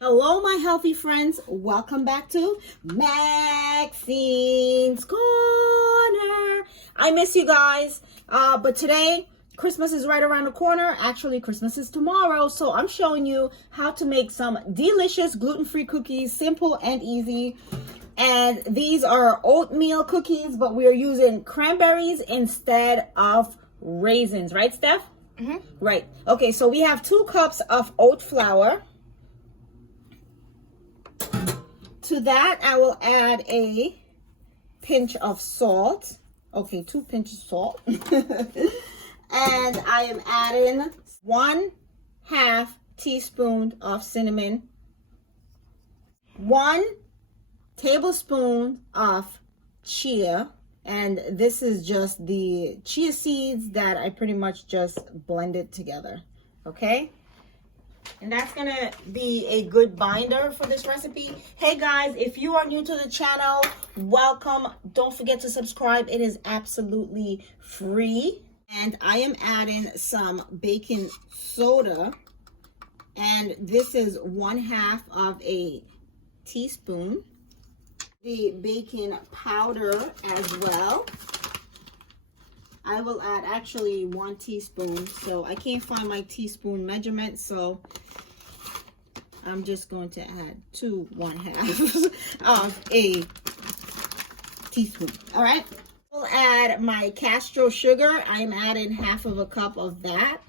Hello, my healthy friends. Welcome back to Maxine's Corner. I miss you guys, but today Christmas is right around the corner. Actually, Christmas is tomorrow, so I'm showing you how to make some delicious gluten-free cookies, simple and easy. And these are oatmeal cookies, but we are using cranberries instead of raisins, right, Steph? Mm-hmm. Right. Okay, so we have 2 cups of oat flour. To that, I will add a pinch of salt. Okay, 2 pinches of salt. And I am adding 1/2 teaspoon of cinnamon, 1 tablespoon of chia, and this is just the chia seeds that I pretty much just blended together. Okay, and that's gonna be a good binder for this recipe. Hey guys, if you are new to the channel, welcome. Don't forget to subscribe. It is absolutely free. And I am adding some baking soda, and this is 1/2 of a teaspoon. The baking powder as well. I will add actually 1 teaspoon. So I can't find my teaspoon measurement, so I'm just going to add 2 1/2 of a teaspoon. All right. I'll add my castor sugar. I'm adding 1/2 cup of that.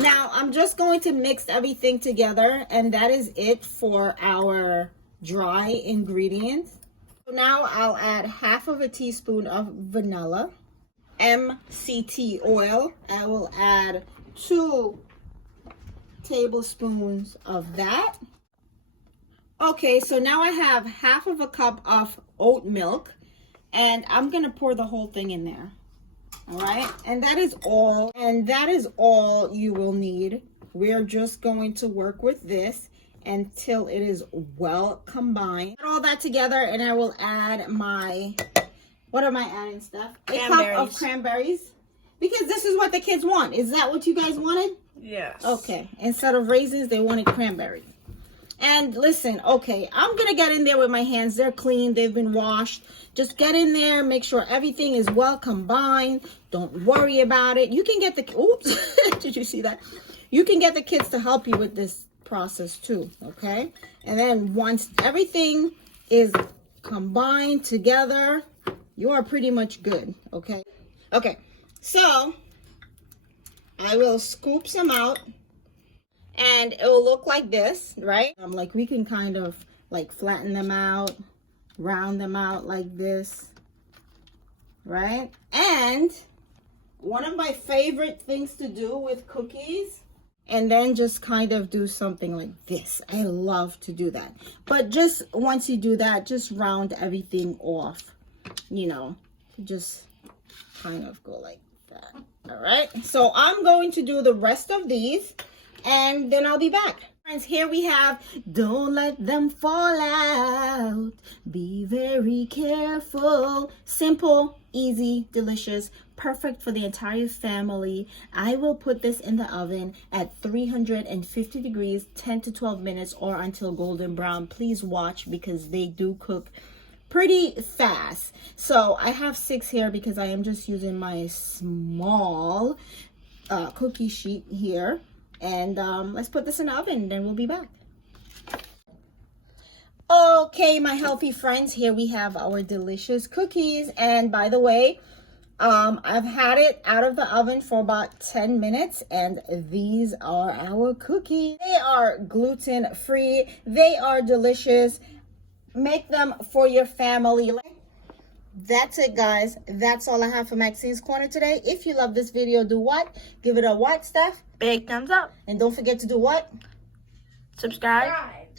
Now I'm just going to mix everything together, and that is it for our dry ingredients. So now I'll add 1/2 teaspoon of vanilla. MCT oil. I will add 2 tablespoons of that. Okay, so now I have 1/2 cup of oat milk, and I'm gonna pour the whole thing in there. All right, and that is all you will need. We're just going to work with this until it is well combined. Put all that together, and I will add my, what am I adding, Steph? A cup of cranberries, because this is what the kids want. Is that what you guys wanted? Yes. Okay, instead of raisins, they wanted cranberries. And listen, okay, I'm gonna get in there with my hands. They're clean, they've been washed. Just get in there, make sure everything is well combined. Don't worry about it. You can get the, oops, did you see that? You can get the kids to help you with this process too, okay? And then once everything is combined together, you are pretty much good, okay? Okay, so I will scoop some out, and it will look like this, right? Like we can kind of like flatten them out, round them out like this, right? And one of my favorite things to do with cookies, and then just kind of do something like this. I love to do that. But just once you do that, just round everything off, you know, just kind of go like that. All right, so I'm going to do the rest of these, and then I'll be back. Friends, here we have, don't let them fall out. Be very careful. Simple, easy, delicious, perfect for the entire family. I will put this in the oven at 350 degrees, 10 to 12 minutes, or until golden brown. Please watch, because they do cook pretty fast. So I have 6 here because I am just using my small cookie sheet here. And let's put this in the oven, then we'll be back. Okay, my healthy friends, here we have our delicious cookies. And by the way, I've had it out of the oven for about 10 minutes, and these are our cookies. They are gluten-free. They are delicious. Make them for your family. That's it, guys. That's all I have for Maxine's Corner today. If you love this video, do what? Give it a what, Steph? Big thumbs up. And don't forget to do what? Subscribe.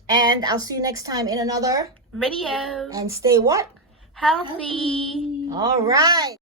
And I'll see you next time in another Video. And stay what? Healthy. All right.